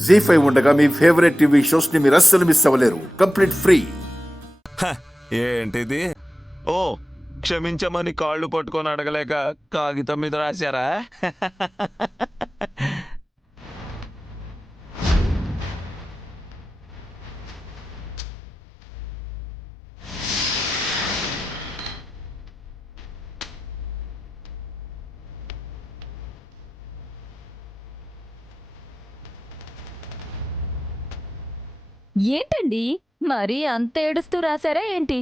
జీ5 ఉండగా మీ favourite TV shows ని మీరు అస్సలు మిస్ అవ్వలేరు. Complete free. ఏంటిది? ఓ క్షమించమని కాళ్ళు పట్టుకొని అడగలేక కాగితం మీద రాశారా? ఏంటండి మరి అంత ఏడుస్తూ రాశారా ఏంటి?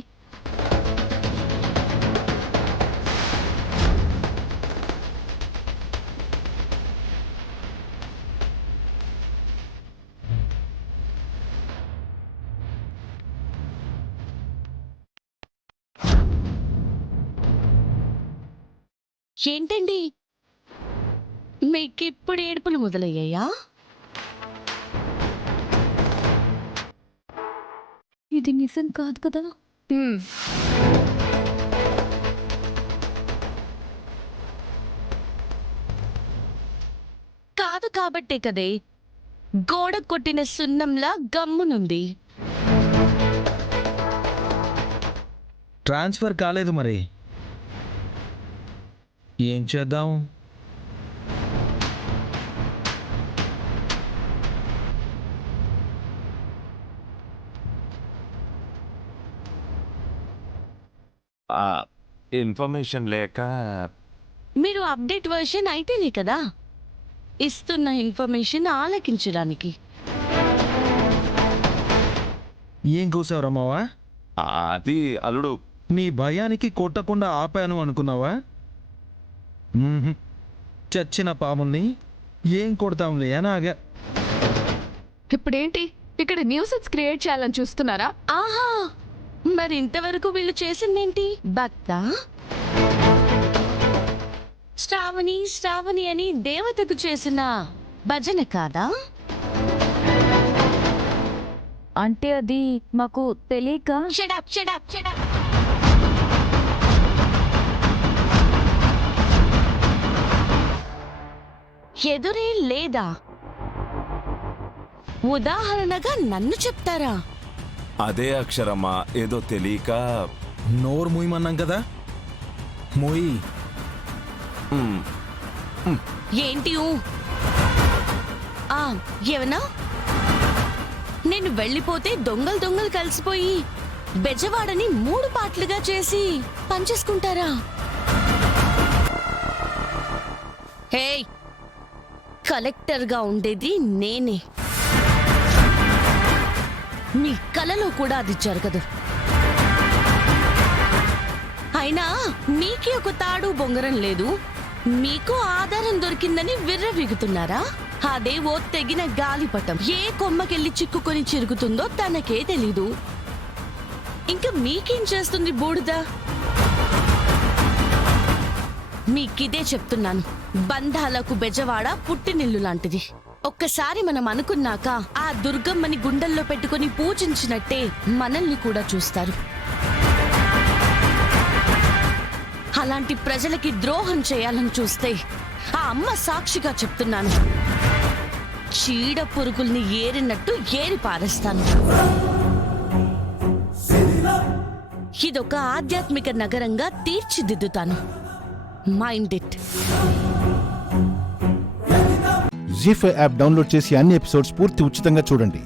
ఏంటండి మీకిప్పుడు ఏడుపులు మొదలయ్యాయా? ఇది నిజం కాదు కదా? కాదు కాబట్టే కదే గోడ కొట్టిన సున్నంలా గమ్మునుంది. ట్రాన్స్ఫర్ కాలేదు మరి ఏం చేద్దాం? ఇన్ఫర్మేషన్ లేక మీరు అప్డేట్ వర్షన్ అయితేనే కదా ఇస్తున్న ఇన్ఫర్మేషన్ ఆలకించడానికి. ఏం కూసావు రమ్మవా? అది అల్లుడు. నీ భయానికి కొట్టకుండా ఆపాను అనుకున్నావా? చచ్చిన పాముల్ని ఏం కొడతాంలే అనాగా. ఇప్పుడేంటి ఇక్కడ న్యూసెన్స్ క్రియేట్ చేయాలని చూస్తున్నారా? ఆహా, మరి ఇంతవరకు వీళ్ళు చేసిందేంటి? భక్త శ్రావణి శ్రావణి అని దేవతకు చేసిన భజన కాదా? అంటే అది మాకు తెలియక. Shut up shut up shut up. ఎదురే లేదా? ఉదాహరణగా నన్ను చెప్తారా? అదే అక్షరమ్మా, ఏదో తెలియక. నోరు మూయమన్నాం కదా, మూయి. ఏంటి ఏమన్నా? నేను వెళ్ళిపోతే దొంగలు కలిసిపోయి బెజవాడని 3 పార్ట్లుగా చేసి పనిచేసుకుంటారా? హే, కలెక్టర్గా ఉండేది నేనే. మీ కలలో కూడా అది జరగదు. అయినా మీకే ఒక తాడు బొంగరం లేదు, మీకు ఆధారం దొరికిందని విర్రవీగుతున్నారా? అదే ఓ తెగిన గాలిపటం ఏ కొమ్మకెళ్ళి చిక్కుకొని చిరుగుతుందో తనకే తెలీదు. ఇంకా మీకేం చేస్తుంది బూడిద? మీకిదే చెప్తున్నాను, బంధాలకు బెజవాడ పుట్టినిల్లు లాంటిది. ఒక్కసారి మనం అనుకున్నాక ఆ దుర్గమ్మని గుండెల్లో పెట్టుకుని పూజించినట్టే మనల్ని కూడా చూస్తారు. అలాంటి ప్రజలకి ద్రోహం చేయాలని చూస్తే ఆ అమ్మ సాక్షిగా చెప్తున్నాను, చీడ పురుగుల్ని ఏరినట్టు ఏరి పారేస్తాను. ఇదొక ఆధ్యాత్మిక నగరంగా తీర్చిదిద్దుతాను. Mind it. Zee five app download చేసి అన్ని ఎపిసోడ్స్ పూర్తి ఉచితంగా చూడండి.